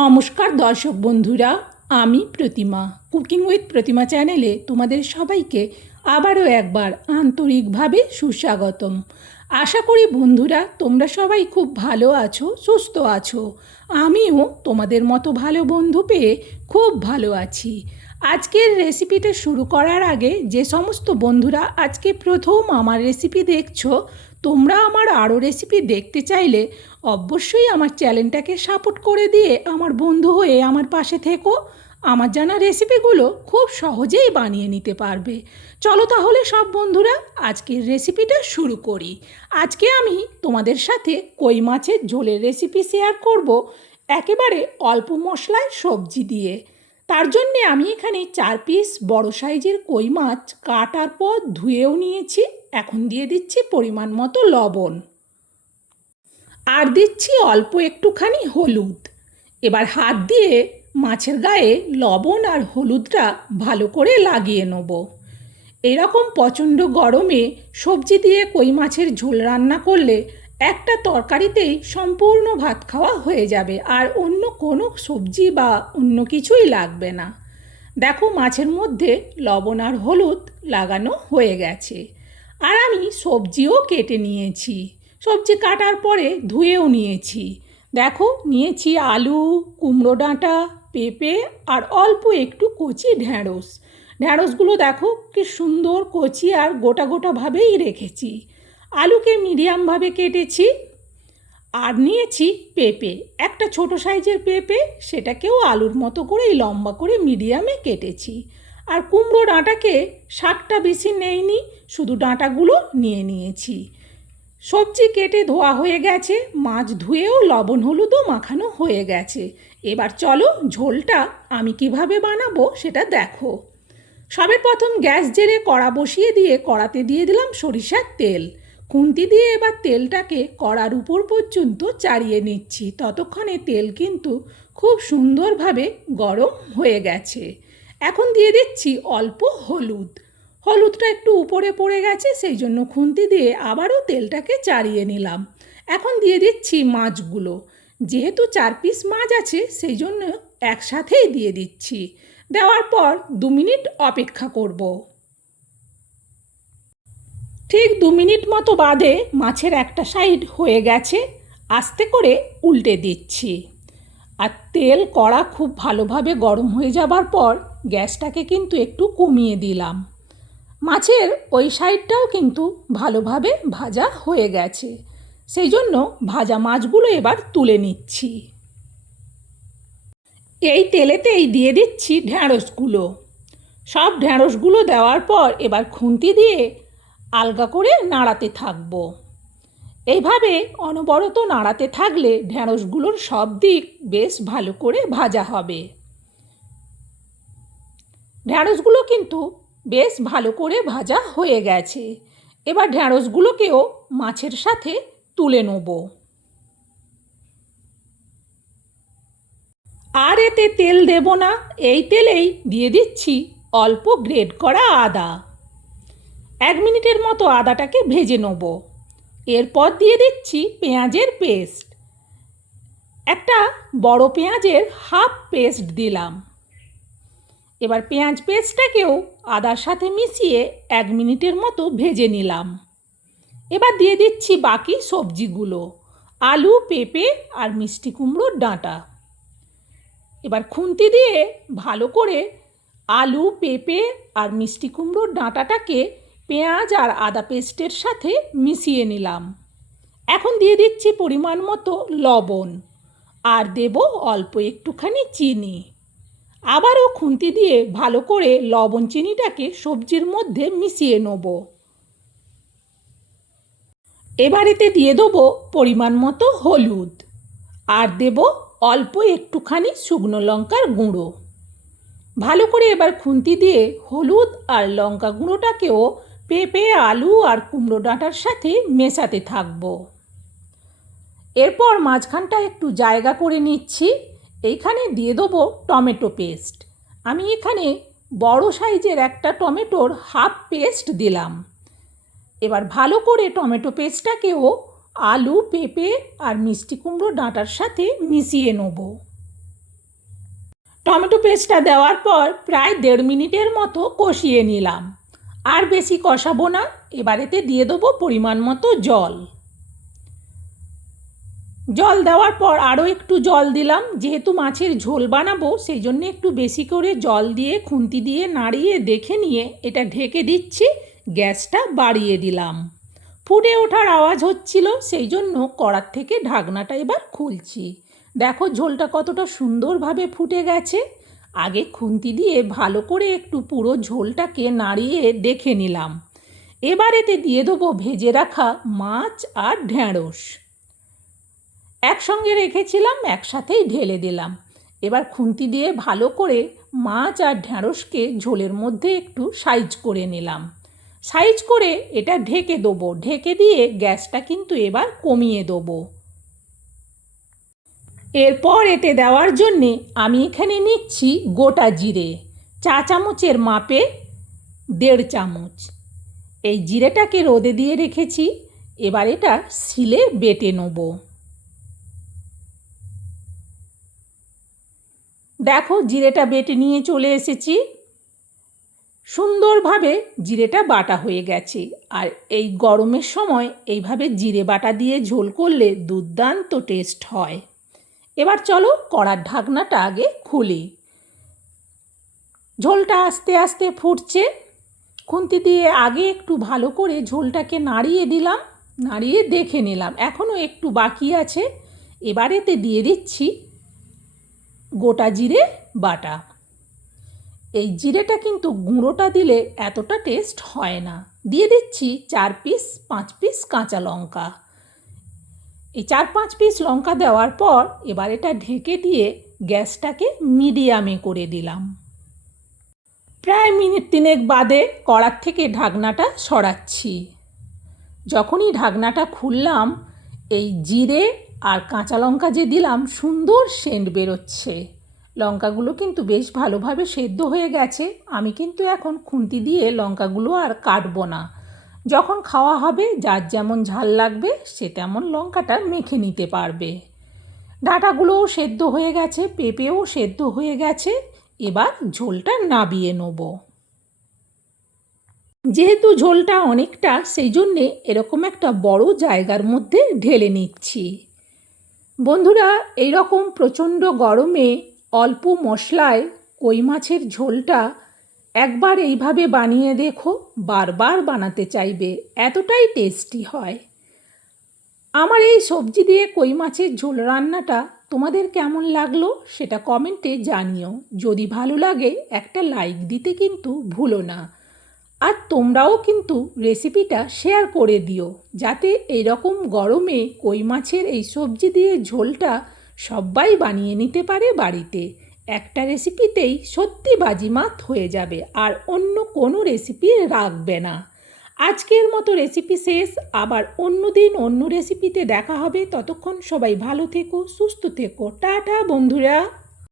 নমস্কার দর্শক বন্ধুরা, আমি প্রতিমা কুকিং উইথ প্রতিমা চ্যানেলে তোমাদের সবাইকে আবারও একবার আন্তরিকভাবে সুস্বাগতম। আশা করি বন্ধুরা তোমরা সবাই খুব ভালো আছো, সুস্থ আছো। আমিও তোমাদের মতো ভালো বন্ধু পেয়ে খুব ভালো আছি। আজকের রেসিপিটা শুরু করার আগে যে সমস্ত বন্ধুরা আজকে প্রথম আমার রেসিপি দেখছো, তোমরা আমার আরও রেসিপি দেখতে চাইলে অবশ্যই আমার চ্যানেলটাকে সাপোর্ট করে দিয়ে আমার বন্ধু হয়ে আমার পাশে থেকো। আমার জানা রেসিপিগুলো খুব সহজেই বানিয়ে নিতে পারবে। চলো তাহলে সব বন্ধুরা আজকের রেসিপিটা শুরু করি। আজকে আমি তোমাদের সাথে কই মাছের ঝোলের রেসিপি শেয়ার করব, একেবারে অল্প মশলায় সবজি দিয়ে। তার জন্যে আমি এখানে 4 পিস বড় সাইজের কই মাছ কাটার পর ধুয়েও নিয়েছি। এখন দিয়ে দিচ্ছি পরিমাণ মতো লবণ, আর দিচ্ছি অল্প একটুখানি হলুদ। এবার হাত দিয়ে মাছের গায়ে লবণ আর হলুদটা ভালো করে লাগিয়ে নেব। এরকম প্রচণ্ড গরমে সবজি দিয়ে কই মাছের ঝোল রান্না করলে একটা তরকারিতেই সম্পূর্ণ ভাত খাওয়া হয়ে যাবে, আর অন্য কোনো সবজি বা অন্য কিছুই লাগবে না। দেখো মাছের মধ্যে লবণ আর হলুদ লাগানো হয়ে গেছে। আর আমি সবজিও কেটে নিয়েছি। সবজি কাটার পরে ধুয়েও নিয়েছি। দেখো নিয়েছি আলু, কুমড়ো ডাঁটা, পেঁপে আর অল্প একটু কচি ঢ্যাঁড়স। ঢ্যাঁড়সগুলো দেখো কি সুন্দর কচি আর গোটা গোটাভাবেই রেখেছি। আলুকে মিডিয়ামভাবে কেটেছি। আর নিয়েছি পেঁপে, একটা ছোট সাইজের পেঁপে, সেটাকেও আলুর মতো করেই লম্বা করে মিডিয়ামে কেটেছি। আর কুমড়ো ডাঁটাকে শাকটা বেশি নেইনি, শুধু ডাঁটাগুলো নিয়ে নিয়েছি। সবজি কেটে ধোয়া হয়ে গেছে, মাছ ধুয়েও লবণ হলুদও মাখানো হয়ে গেছে। এবার চলো ঝোলটা আমি কিভাবে বানাবো সেটা দেখো। সবের প্রথম গ্যাস জেলে কড়া বসিয়ে দিয়ে কড়াতে দিয়ে দিলাম সরিষার তেল। খুন্তি দিয়ে এবার তেলটাকে কড়ার উপর পর্যন্ত চাড়িয়ে নিচ্ছি। ততক্ষণে তেল কিন্তু খুব সুন্দরভাবে গরম হয়ে গেছে। এখন দিয়ে দিচ্ছি অল্প হলুদ। হলুদটা একটু উপরে পড়ে গেছে, সেই জন্য খুন্তি দিয়ে আবারও তেলটাকে চাড়িয়ে নিলাম। এখন দিয়ে দিচ্ছি মাছগুলো। যেহেতু 4 পিস মাছ আছে সেই জন্য একসাথেই দিয়ে দিচ্ছি। দেওয়ার পর 2 মিনিট অপেক্ষা করব। ঠিক 2 মিনিট মতো বাদে মাছের একটা সাইড হয়ে গেছে, আস্তে করে উল্টে দিচ্ছি। আর তেল কড়া খুব ভালোভাবে গরম হয়ে যাবার পর গ্যাসটাকে কিন্তু একটু কমিয়ে দিলাম। মাছের ওই সাইডটাও কিন্তু ভালোভাবে ভাজা হয়ে গেছে, সেই জন্য ভাজা মাছগুলো এবার তুলে নিচ্ছি। এই তেলেতেই দিয়ে দিচ্ছি ঢ্যাঁড়সগুলো। সব ঢ্যাঁড়সগুলো দেওয়ার পর এবার খুন্তি দিয়ে আলগা করে নাড়াতে থাকবো। এইভাবে অনবরত নাড়াতে থাকলে ঢ্যাঁড়সগুলোর সব দিক বেশ ভালো করে ভাজা হবে। ঢ্যাঁড়সগুলো কিন্তু বেশ ভালো করে ভাজা হয়ে গেছে। এবার ঢ্যাঁড়সগুলোকেও মাছের সাথে তুলে নেব। আর এতে তেল দেব না, এই তেলেই দিয়ে দিচ্ছি অল্প গ্রেট করা আদা। 1 মিনিটের মতো আদাটাকে ভেজে নেব। এরপর দিয়ে দিচ্ছি পেঁয়াজের পেস্ট। একটা বড় পেঁয়াজের হাফ পেস্ট দিলাম। এবার পেঁয়াজ পেস্টটাকেও আদার সাথে মিশিয়ে 1 মিনিটের মতো ভেজে নিলাম। এবার দিয়ে দিচ্ছি বাকি সবজিগুলো, আলু, পেঁপে আর মিষ্টি কুমড়োর ডাঁটা। এবার খুন্তি দিয়ে ভালো করে আলু, পেঁপে আর মিষ্টি কুমড়োর ডাঁটাটাকে পেঁয়াজ আর আদা পেস্টের সাথে মিশিয়ে নিলাম। এখন দিয়ে দিচ্ছি পরিমাণ মতো লবণ, আর দেব অল্প একটুখানি চিনি। আবারও খুন্তি দিয়ে ভালো করে লবণ চিনিটাকে সবজির মধ্যে মিশিয়ে নেব। এবার এতে দিয়ে দেবো পরিমাণ মতো হলুদ, আর দেব অল্প একটুখানি শুকনো লঙ্কার গুঁড়ো। ভালো করে এবার খুন্তি দিয়ে হলুদ আর লঙ্কা গুঁড়োটাকেও পেঁপে, আলু আর কুমড়ো ডাঁটার সাথে মেশাতে থাকবো। এরপর মাঝখানটা একটু জায়গা করে নিচ্ছি। এইখানে দিয়ে দেবো টমেটো পেস্ট। আমি এখানে বড় সাইজের একটা টমেটোর হাফ পেস্ট দিলাম। এবার ভালো করে টমেটো পেস্টটাকেও আলু, পেঁপে আর মিষ্টি কুমড়ো ডাঁটার সাথে মিশিয়ে নেব। টমেটো পেস্টটা দেওয়ার পর প্রায় 1.5 মিনিটের মতো কষিয়ে নিলাম। আর বেশি কষাবো না। এবারেতে দিয়ে দেবো পরিমাণ মতো জল। জল দেওয়ার পর আরও একটু জল দিলাম, যেহেতু মাছের ঝোল বানাবো সেই জন্য একটু বেশি করে জল দিয়ে খুন্তি দিয়ে নাড়িয়ে দেখে নিয়ে এটা ঢেকে দিচ্ছি। গ্যাসটা বাড়িয়ে দিলাম। ফুটে ওঠার আওয়াজ হচ্ছিল, সেই জন্য কড়ার থেকে ঢাকনাটা এবার খুলছি। দেখো ঝোলটা কতটা সুন্দরভাবে ফুটে গেছে। আগে খুন্তি দিয়ে ভালো করে একটু পুরো ঝোলটাকে নাড়িয়ে দেখে নিলাম। এবার এতে দিয়ে দেবো ভেজে রাখা মাছ আর ঢ্যাঁড়স। একসঙ্গে রেখেছিলাম, একসাথেই ঢেলে দিলাম। এবার খুন্তি দিয়ে ভালো করে মাছ আর ঢ্যাঁড়সকে ঝোলের মধ্যে একটু সাইজ করে নিলাম। সাইজ করে এটা ঢেকে দেবো। ঢেকে দিয়ে গ্যাসটা কিন্তু এবার কমিয়ে দেবো। এরপর এতে দেওয়ার জন্যে আমি এখানে নিচ্ছি গোটা জিরে, চা চামচের মাপে 1.5 চামচ। এই জিরেটাকে রোদে দিয়ে রেখেছি। এবার এটা শিলে বেটে নেব। দেখো জিরেটা বেটে নিয়ে চলে এসেছি। সুন্দরভাবে জিরেটা বাটা হয়ে গেছে। আর এই গরমের সময় এইভাবে জিরে বাটা দিয়ে ঝোল করলে দুর্দান্ত টেস্ট হয়। এবার চলো কড়ার ঢাকনাটা আগে খুলি। ঝোলটা আস্তে আস্তে ফুটছে। খুন্তি দিয়ে আগে একটু ভালো করে ঝোলটাকে নাড়িয়ে দিলাম, নাড়িয়ে দেখে নিলাম এখনও একটু বাকি আছে। এবার এতে দিয়ে দিচ্ছি গোটা জিরে বাটা। এই জিরেটা কিন্তু গুঁড়োটা দিলে এতটা টেস্ট হয় না। দিয়ে দিচ্ছি 4-5 পিস কাঁচা লঙ্কা। এই 4-5 পিস লঙ্কা দেওয়ার পর এবার এটা ঢেকে দিয়ে গ্যাসটাকে মিডিয়ামে করে দিলাম। প্রায় মিনিট 3 বাদে কড়ার থেকে ঢাকনাটা সরাচ্ছি। যখনই ঢাকনাটা খুললাম, এই জিরে আর কাঁচা লঙ্কা যে দিলাম সুন্দর সেন্ট বেরোচ্ছে। লঙ্কাগুলো কিন্তু বেশ ভালোভাবে সেদ্ধ হয়ে গেছে। আমি কিন্তু এখন খুন্তি দিয়ে লঙ্কাগুলো আর কাটবো না। যখন খাওয়া হবে যার যেমন ঝাল লাগবে সে তেমন লঙ্কাটা মেখে নিতে পারবে। ডাঁটাগুলোও সেদ্ধ হয়ে গেছে, পেঁপেও সেদ্ধ হয়ে গেছে। এবার ঝোলটা নাবিয়ে নেব। যেহেতু ঝোলটা অনেকটা, সেই জন্যে এরকম একটা বড় জায়গার মধ্যে ঢেলে নিচ্ছি। বন্ধুরা, এইরকম প্রচণ্ড গরমে অল্প মশলায় কই মাছের ঝোলটা একবার এইভাবে বানিয়ে দেখো, বারবার বানাতে চাইবে, এতটাই টেস্টি হয়। আমার এই সবজি দিয়ে কই মাছের ঝোল রান্নাটা তোমাদের কেমন লাগলো সেটা কমেন্টে জানিও। যদি ভালো লাগে একটা লাইক দিতে কিন্তু ভুলো না। আর তোমরাও কিন্তু রেসিপিটা শেয়ার করে দিও, যাতে এইরকম গরমে কই মাছের এই সবজি দিয়ে ঝোলটা সবাই বানিয়ে নিতে পারে বাড়িতে। একটা রেসিপিতেই সত্যি বাজিমাত হয়ে যাবে, আর অন্য কোনো রেসিপি রাখবে না। আজকের মতো রেসিপি শেষ। আবার অন্য দিন অন্য রেসিপিতে দেখা হবে। ততক্ষণ সবাই ভালো থেকো, সুস্থ থেকো। টাটা বন্ধুরা।